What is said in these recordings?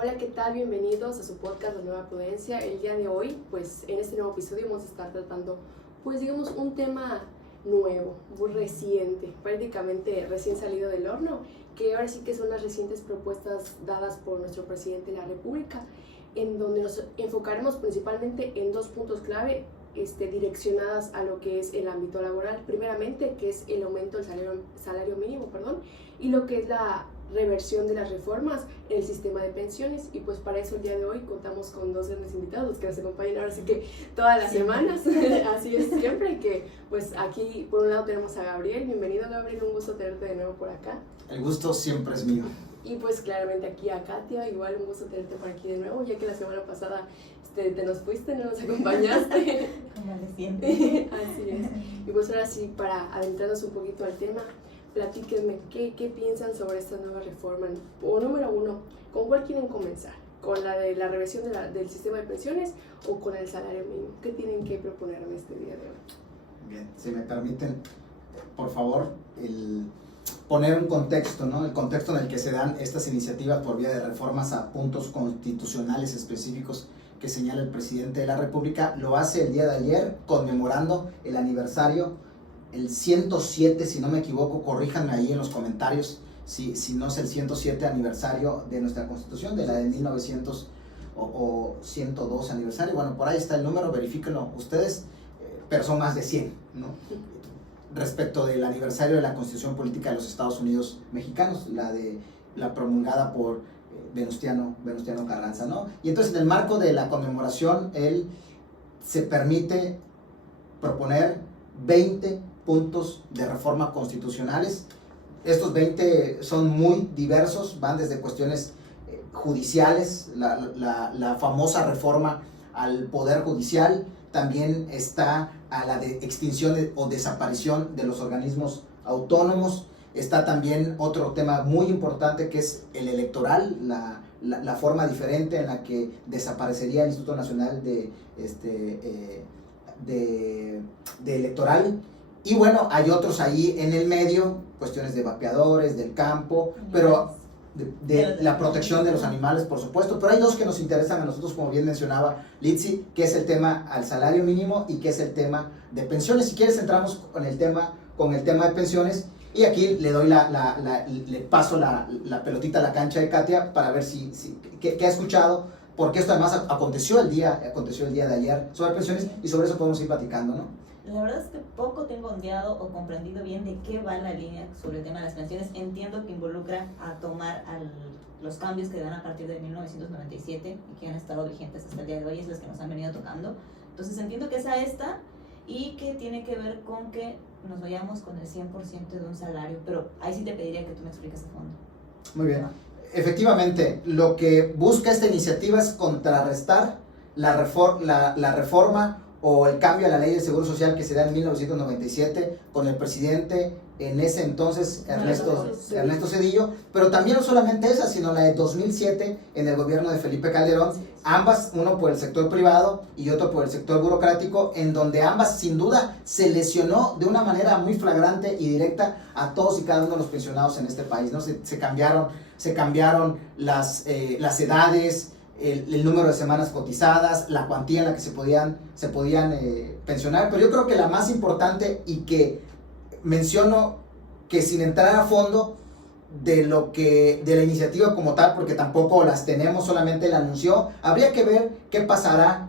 Hola, ¿qué tal? Bienvenidos a su podcast La Nueva Prudencia. El día de hoy, pues en este nuevo episodio vamos a estar tratando, pues digamos, un tema nuevo, muy reciente, prácticamente recién salido del horno, que ahora sí que son las recientes propuestas dadas por nuestro presidente de la República, en donde nos enfocaremos principalmente en dos puntos clave direccionadas a lo que es el ámbito laboral. Primeramente, que es el aumento del salario mínimo, y lo que es la reversión de las reformas en el sistema de pensiones. Y pues para eso el día de hoy contamos con dos grandes invitados que nos acompañan ahora sí que todas las semanas, así es siempre, que pues aquí por un lado tenemos a Gabriel. Bienvenido, Gabriel, un gusto tenerte de nuevo por acá. El gusto siempre es mío. Y pues claramente aquí a Katia, igual un gusto tenerte por aquí de nuevo, ya que la semana pasada te nos fuiste, no nos acompañaste. Como le siento. Así es. Y pues ahora sí, para adentrarnos un poquito al tema, platíquenme, ¿qué piensan sobre esta nueva reforma? O número uno, ¿con cuál quieren comenzar? ¿Con la de la reversión del sistema de pensiones o con el salario mínimo? ¿Qué tienen que proponerme este día de hoy? Bien, si me permiten, por favor, poner un contexto, ¿no? El contexto en el que se dan estas iniciativas por vía de reformas a puntos constitucionales específicos que señala el presidente de la República. Lo hace el día de ayer, conmemorando el aniversario, el 107, si no me equivoco, corríjanme ahí en los comentarios, si no es el 107 aniversario de nuestra Constitución, de la de 1900 o 102 aniversario. Bueno, por ahí está el número, verifíquenlo ustedes, pero son más de 100, ¿no? Respecto del aniversario de la Constitución Política de los Estados Unidos Mexicanos, la promulgada por Venustiano Carranza, ¿no? Y entonces en el marco de la conmemoración, él se permite proponer 20 puntos de reforma constitucionales. Estos 20 son muy diversos, van desde cuestiones judiciales, la famosa reforma al Poder Judicial, también está a la de extinción o desaparición de los organismos autónomos. Está también otro tema muy importante que es el electoral, la forma diferente en la que desaparecería el Instituto Nacional de electoral. Y bueno, hay otros ahí en el medio, cuestiones de vapeadores, del campo, pero de la protección de los animales, por supuesto. Pero hay dos que nos interesan a nosotros, como bien mencionaba Litsi, que es el tema al salario mínimo y que es el tema de pensiones. Si quieres entramos con el tema de pensiones. Y aquí le doy le paso la pelotita a la cancha de Katia para ver qué ha escuchado, porque esto además aconteció el día de ayer sobre pensiones, y sobre eso podemos ir platicando, ¿no? La verdad es que poco tengo ondeado o comprendido bien de qué va la línea sobre el tema de las pensiones. Entiendo que involucra a tomar los cambios que dan a partir de 1997 y que han estado vigentes hasta el día de hoy, es las que nos han venido tocando. Entonces entiendo que es esta y que tiene que ver con que nos vayamos con el 100% de un salario, pero ahí sí te pediría que tú me expliques a fondo. Muy bien. Efectivamente, lo que busca esta iniciativa es contrarrestar la reforma o el cambio a la ley del Seguro Social que se da en 1997 con el presidente en ese entonces, Ernesto Zedillo, pero también no solamente esa, sino la de 2007 en el gobierno de Felipe Calderón, ambas, uno por el sector privado y otro por el sector burocrático, en donde ambas sin duda se lesionó de una manera muy flagrante y directa a todos y cada uno de los pensionados en este país, ¿no? Se cambiaron las edades, el número de semanas cotizadas, la cuantía en la que se podían pensionar, pero yo creo que la más importante, y que menciono que sin entrar a fondo de la iniciativa como tal, porque tampoco las tenemos, solamente la anunció, habría que ver qué pasará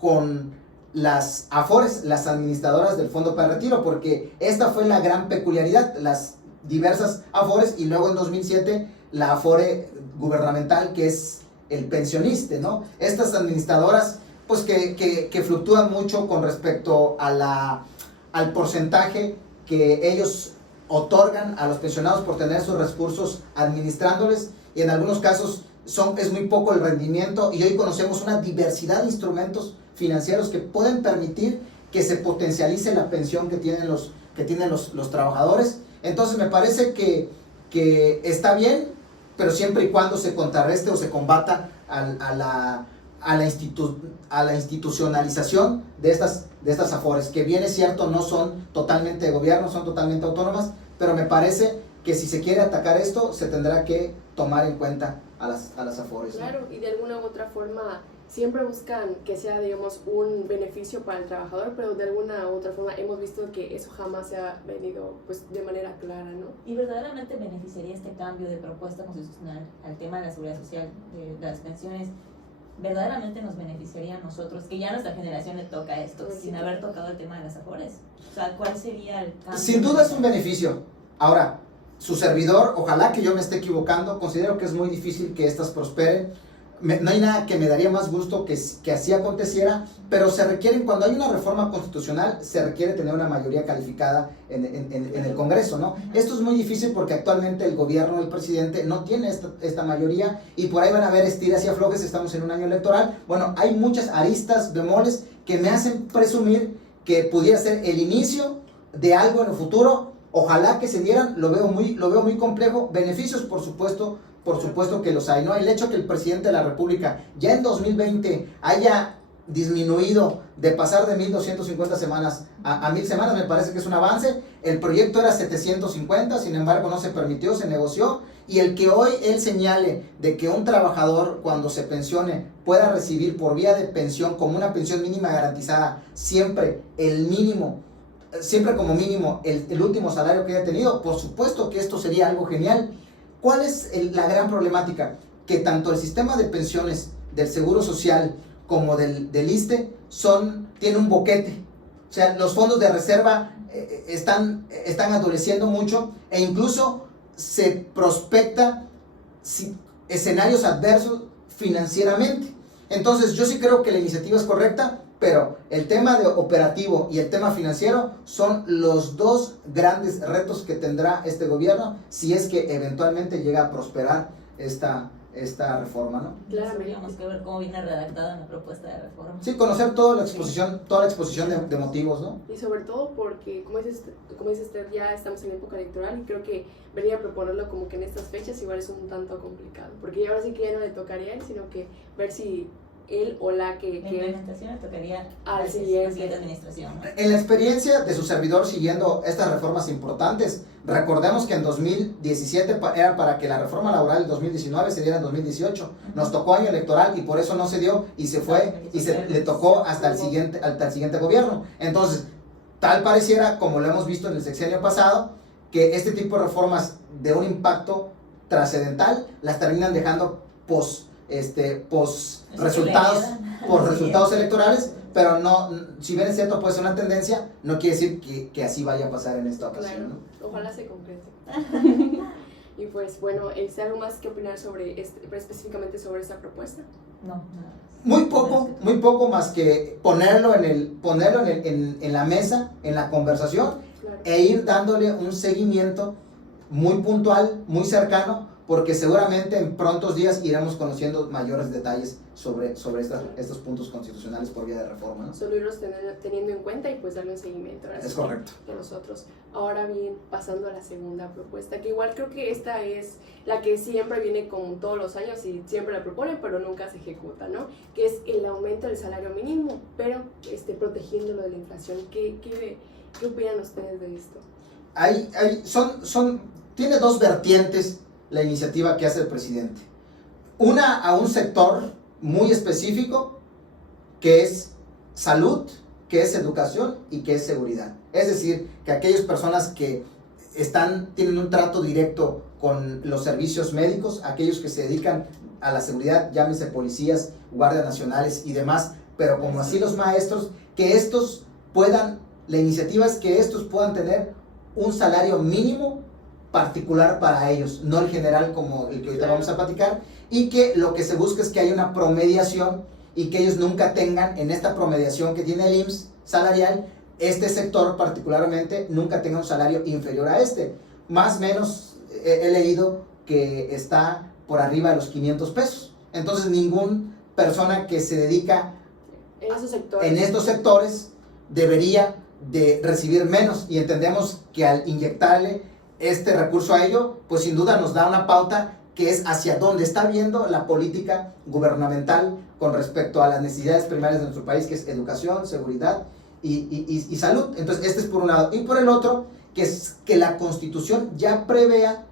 con las AFORES, las administradoras del Fondo para el Retiro, porque esta fue la gran peculiaridad, las diversas AFORES, y luego en 2007 la AFORE gubernamental, que es el pensionista, ¿no? Estas administradoras, pues que fluctúan mucho con respecto al porcentaje que ellos otorgan a los pensionados por tener sus recursos administrándoles, y en algunos casos es muy poco el rendimiento, y hoy conocemos una diversidad de instrumentos financieros que pueden permitir que se potencialice la pensión que tienen los trabajadores. Entonces me parece que está bien, pero siempre y cuando se contrarreste o se combata a la institucionalización de estas AFORES, que bien es cierto, no son totalmente de gobierno, son totalmente autónomas, pero me parece que si se quiere atacar esto, se tendrá que tomar en cuenta a las AFORES, ¿no? Claro, y de alguna u otra forma siempre buscan que sea, digamos, un beneficio para el trabajador, pero de alguna u otra forma hemos visto que eso jamás se ha venido pues de manera clara, ¿no? ¿Y verdaderamente beneficiaría este cambio de propuesta constitucional al tema de la seguridad social, de las pensiones? ¿Verdaderamente nos beneficiaría a nosotros, que ya a nuestra generación le toca esto, Sí. sin haber tocado el tema de las AFORES? O sea, ¿cuál sería el cambio? Sin duda es un beneficio. Ahora, su servidor, ojalá que yo me esté equivocando, considero que es muy difícil que estas prosperen. No hay nada que me daría más gusto que así aconteciera, pero se requieren, cuando hay una reforma constitucional, se requiere tener una mayoría calificada en el Congreso, ¿no? Esto es muy difícil porque actualmente el gobierno, el presidente, no tiene esta mayoría y por ahí van a haber estiras y aflojes, estamos en un año electoral. Bueno, hay muchas aristas, bemoles, que me hacen presumir que pudiera ser el inicio de algo en el futuro. Ojalá que se dieran, lo veo muy complejo. Beneficios, por supuesto que los hay, ¿no? El hecho que el presidente de la República ya en 2020 haya disminuido de pasar de 1.250 semanas a 1.000 semanas, me parece que es un avance. El proyecto era 750, sin embargo no se permitió, se negoció, y el que hoy él señale de que un trabajador cuando se pensione pueda recibir por vía de pensión como una pensión mínima garantizada siempre el mínimo, siempre como mínimo el último salario que haya tenido, por supuesto que esto sería algo genial. ¿Cuál es la gran problemática? Que tanto el sistema de pensiones del Seguro Social como del ISSSTE tienen un boquete. O sea, los fondos de reserva están adoleciendo mucho e incluso se prospecta escenarios adversos financieramente. Entonces, yo sí creo que la iniciativa es correcta, pero el tema de operativo y el tema financiero son los dos grandes retos que tendrá este gobierno si es que eventualmente llega a prosperar esta reforma, ¿no? Claro, tendríamos que ver cómo viene redactada la propuesta de reforma. Sí, conocer toda la exposición de motivos, ¿no? Y sobre todo porque, como dice usted, ya estamos en época electoral y creo que venir a proponerlo como que en estas fechas igual es un tanto complicado, porque ahora sí que ya no le tocaría a él, sino que ver si él o la que la implementación le tocaría al a la siguiente administración, ¿no? En la experiencia de su servidor siguiendo estas reformas importantes, recordemos que en 2017 era para que la reforma laboral del 2019 se diera en 2018. Nos tocó año electoral y por eso no se dio y se fue y le tocó hasta el siguiente gobierno. Entonces, tal pareciera, como lo hemos visto en el sexenio pasado, que este tipo de reformas de un impacto trascendental las terminan dejando resultados electorales, pero no, si bien es cierto puede ser una tendencia, no quiere decir que así vaya a pasar en esta ocasión, claro, ¿no? ojalá se concrete. Y pues bueno, ¿es algo más que opinar específicamente sobre esta propuesta? No, nada. Muy poco más que ponerlo en la mesa, en la conversación, Claro. e ir dándole un seguimiento muy puntual, muy cercano, porque seguramente en prontos días iremos conociendo mayores detalles sobre estos puntos constitucionales por vía de reforma, ¿no? Solo irlos teniendo en cuenta y pues darle un seguimiento. Es correcto. De nosotros. Ahora bien, pasando a la segunda propuesta, que igual creo que esta es la que siempre viene con todos los años y siempre la proponen, pero nunca se ejecuta, ¿no? Que es el aumento del salario mínimo, pero protegiéndolo de la inflación. ¿Qué opinan ustedes de esto? Tiene dos vertientes la iniciativa que hace el presidente. Una a un sector muy específico, que es salud, que es educación y que es seguridad. Es decir, que aquellas personas que tienen un trato directo con los servicios médicos, aquellos que se dedican a la seguridad, llámese policías, guardias nacionales y demás, pero como así los maestros, la iniciativa es que estos puedan tener un salario mínimo particular para ellos, no el general como el que ahorita vamos a platicar, y que lo que se busca es que haya una promediación y que ellos nunca tengan, en esta promediación que tiene el IMSS salarial, este sector particularmente nunca tenga un salario inferior a más o menos he leído que está por arriba de los 500 pesos, entonces ninguna persona que se dedica en estos sectores debería de recibir menos, y entendemos que al inyectarle este recurso a ello, pues sin duda nos da una pauta que es hacia dónde está viendo la política gubernamental con respecto a las necesidades primarias de nuestro país, que es educación, seguridad y salud. Entonces este es por un lado, y por el otro, que es que la Constitución ya prevea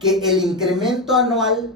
que el incremento anual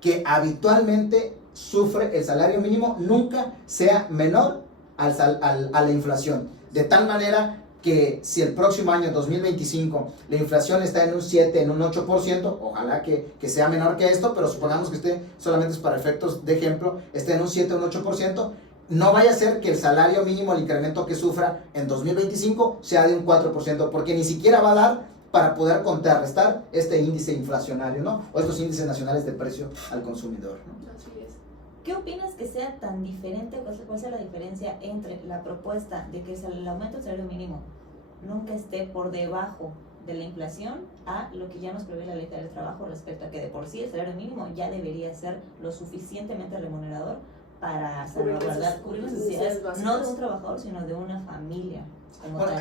que habitualmente sufre el salario mínimo nunca sea menor a la inflación. De tal manera que si el próximo año 2025 la inflación está en un 7, en un 8%, ojalá que sea menor que esto, pero supongamos que esté, solamente es para efectos de ejemplo, esté en un 7 o un 8%, no vaya a ser que el salario mínimo, el incremento que sufra en 2025 sea de un 4%, porque ni siquiera va a dar para poder contrarrestar este índice inflacionario, ¿no? O estos índices nacionales de precio al consumidor, ¿no? Así es. ¿Qué opinas que sea tan diferente, cuál sea la diferencia entre la propuesta de que el aumento del salario mínimo nunca esté por debajo de la inflación a lo que ya nos prevé la ley del trabajo respecto a que de por sí el salario mínimo ya debería ser lo suficientemente remunerador para salvaguardar, cubrir las necesidades no de un trabajador, sino de una familia? Bueno,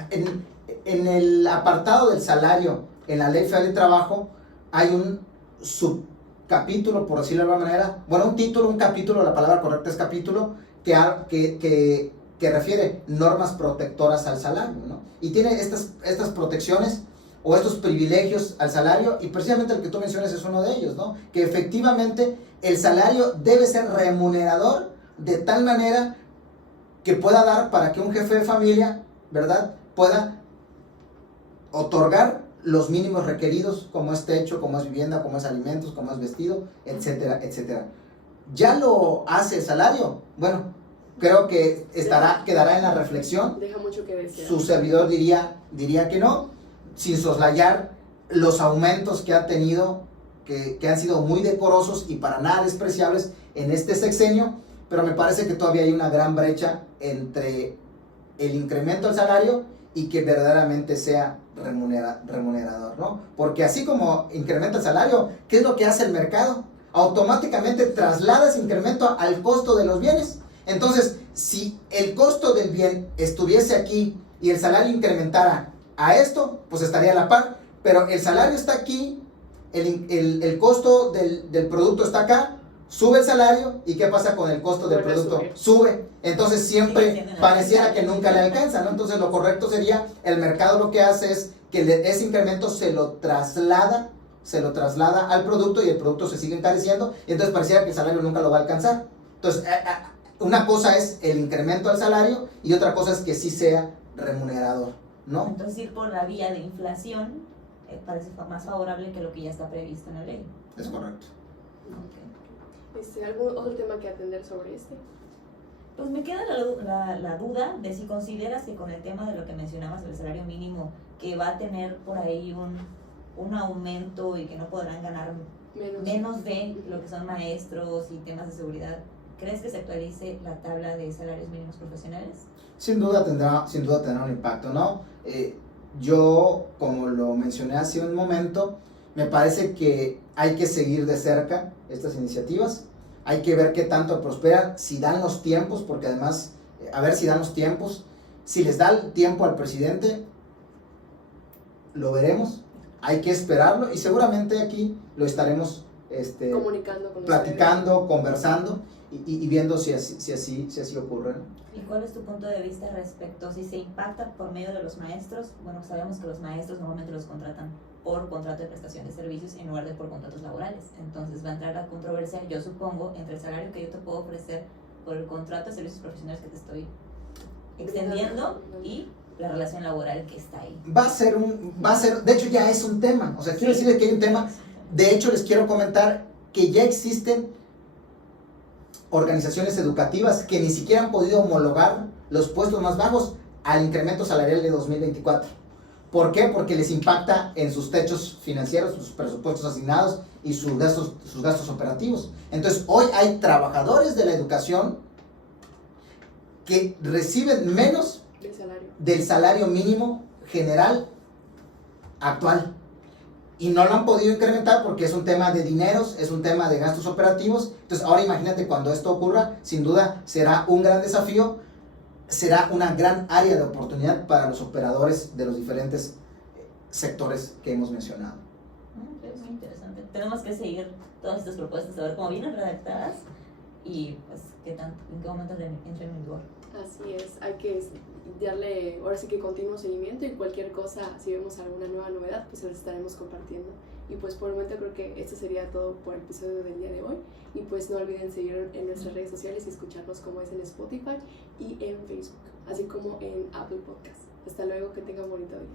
en el apartado del salario, en la Ley Federal de Trabajo, hay un subcapítulo, por decirlo de alguna manera, bueno, un capítulo, la palabra correcta es capítulo, que refiere normas protectoras al salario, ¿no? Y tiene estas protecciones o estos privilegios al salario, y precisamente el que tú mencionas es uno de ellos, ¿no? Que efectivamente el salario debe ser remunerador de tal manera que pueda dar para que un jefe de familia, ¿verdad?, pueda otorgar los mínimos requeridos, como es techo, como es vivienda, como es alimentos, como es vestido, etcétera, etcétera. ¿Ya lo hace el salario? Bueno, creo que quedará en la reflexión. Deja mucho que desear. Su servidor diría que no, sin soslayar los aumentos que ha tenido, que han sido muy decorosos y para nada despreciables en este sexenio, pero me parece que todavía hay una gran brecha entre el incremento del salario y que verdaderamente sea remunerador, ¿no? Porque así como incrementa el salario, ¿qué es lo que hace el mercado? Automáticamente traslada ese incremento al costo de los bienes. Entonces, si el costo del bien estuviese aquí y el salario incrementara a esto, pues estaría a la par, pero el salario está aquí, el costo del producto está acá, sube el salario, ¿y qué pasa con el costo del producto? Sube. Entonces siempre pareciera que nunca le alcanza, ¿no? Entonces lo correcto sería, el mercado lo que hace es que ese incremento se lo traslada al producto y el producto se sigue encareciendo, y entonces pareciera que el salario nunca lo va a alcanzar. Entonces, una cosa es el incremento al salario y otra cosa es que sí sea remunerador, ¿no? Entonces ir por la vía de inflación parece más favorable que lo que ya está previsto en la ley. Es correcto. Okay. ¿Algún otro tema que atender sobre este? Pues me queda la duda de si consideras que con el tema de lo que mencionabas del salario mínimo, que va a tener por ahí un aumento y que no podrán ganar menos de lo que son maestros y temas de seguridad, ¿crees que se actualice la tabla de salarios mínimos profesionales? Sin duda tendrá un impacto, ¿no? Yo, como lo mencioné hace un momento, me parece que hay que seguir de cerca estas iniciativas, hay que ver qué tanto prosperan, si dan los tiempos, porque además, a ver si dan los tiempos, si les da el tiempo al presidente, lo veremos, hay que esperarlo y seguramente aquí lo estaremos comunicando con platicando, ustedes, conversando y viendo si así ocurre, ¿no? ¿Y cuál es tu punto de vista respecto si se impacta por medio de los maestros? Bueno, sabemos que los maestros normalmente los contratan por contrato de prestación de servicios en lugar de por contratos laborales. Entonces va a entrar la controversia, yo supongo, entre el salario que yo te puedo ofrecer por el contrato de servicios profesionales que te estoy extendiendo y la relación laboral que está ahí. Va a ser, de hecho ya es un tema, o sea, quiero decirles que hay un tema. De hecho, les quiero comentar que ya existen organizaciones educativas que ni siquiera han podido homologar los puestos más bajos al incremento salarial de 2024. ¿Por qué? Porque les impacta en sus techos financieros, sus presupuestos asignados y sus gastos operativos. Entonces, hoy hay trabajadores de la educación que reciben menos del salario mínimo general actual. Y no lo han podido incrementar porque es un tema de dineros, es un tema de gastos operativos. Entonces, ahora imagínate cuando esto ocurra, sin duda será un gran desafío, será una gran área de oportunidad para los operadores de los diferentes sectores que hemos mencionado. Es muy interesante. Tenemos que seguir todas estas propuestas, a ver cómo vienen redactadas y pues en qué momento entren en vigor. Así es, hay que darle ahora sí que continuo seguimiento y cualquier cosa, si vemos alguna nueva novedad, pues les estaremos compartiendo Y pues por el momento creo que esto sería todo por el episodio del día de hoy. Y pues no olviden seguir en nuestras redes sociales y escucharnos como es en Spotify y en Facebook, así como en Apple Podcasts. Hasta luego, que tengan bonito día.